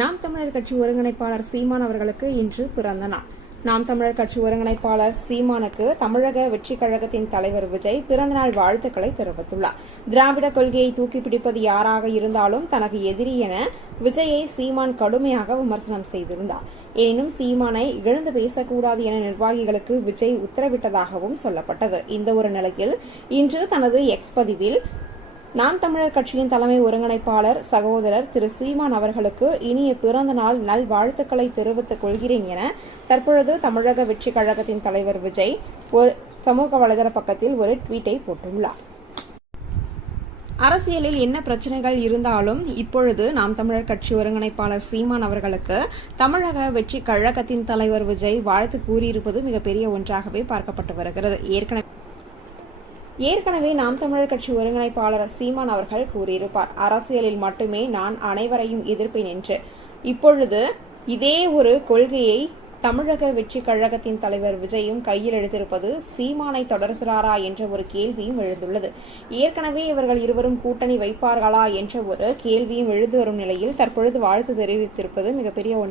நாம் தமிழர் கட்சி ஒருங்கிணைப்பாளர் சீமான் அவர்களுக்கு இன்று பிறந்த நாள். நாம் தமிழர் கட்சி ஒருங்கிணைப்பாளர் சீமானுக்கு தமிழக வெற்றி கழகத்தின் தலைவர் விஜய் பிறந்தநாள் வாழ்த்துக்களை தெரிவித்துள்ளார். திராவிட கொள்கையை தூக்கி பிடிப்பது யாராக இருந்தாலும் தனக்கு எதிரி என விஜயை சீமான் கடுமையாக விமர்சனம் செய்திருந்தார். எனினும் சீமானை இகழ்ந்து பேசக்கூடாது என நிர்வாகிகளுக்கு விஜய் உத்தரவிட்டதாகவும் சொல்லப்பட்டது. இந்த ஒரு நிலையில் இன்று தனது எக்ஸ் பதிவில் நாம் தமிழர் கட்சியின் தலைமை ஒருங்கிணைப்பாளர் சகோதரர் திரு சீமான் அவர்களுக்கு இனிய பிறந்த நாள் நல்வாழ்த்துக்களை தெரிவித்துக் கொள்கிறேன் என தற்பொழுது தமிழக வெற்றி கழகத்தின் தலைவர் விஜய் ஒரு சமூக வலைதள பக்கத்தில் ஒரு ட்வீட்டை போட்டுள்ளார். அரசியலில் என்ன பிரச்சனைகள் இருந்தாலும் இப்பொழுது நாம் தமிழர் கட்சி ஒருங்கிணைப்பாளர் சீமான் அவர்களுக்கு தமிழக வெற்றி கழகத்தின் தலைவர் விஜய் வாழ்த்து கூறியிருப்பது மிகப்பெரிய ஒன்றாகவே பார்க்கப்பட்டு வருகிறது. ஏற்கனவே நாம் தமிழர் கட்சி ஒருங்கிணைப்பாளர் சீமான் அவர்கள் கூறியிருப்பார், அரசியலில் மட்டுமே நான் அனைவரையும் எதிர்ப்பேன் என்று. இப்பொழுது இதே ஒரு கொள்கையை தமிழக வெற்றி கழகத்தின் தலைவர் விஜயும் கையில் எடுத்திருப்பது சீமானை தொடர்கிறாரா என்ற ஒரு கேள்வியும் எழுந்துள்ளது. ஏற்கனவே இவர்கள் இருவரும் கூட்டணி வைப்பார்களா என்ற ஒரு கேள்வியும் எழுந்து வரும் நிலையில் தற்பொழுது வாழ்த்து தெரிவித்திருப்பது மிகப்பெரிய ஒன்று.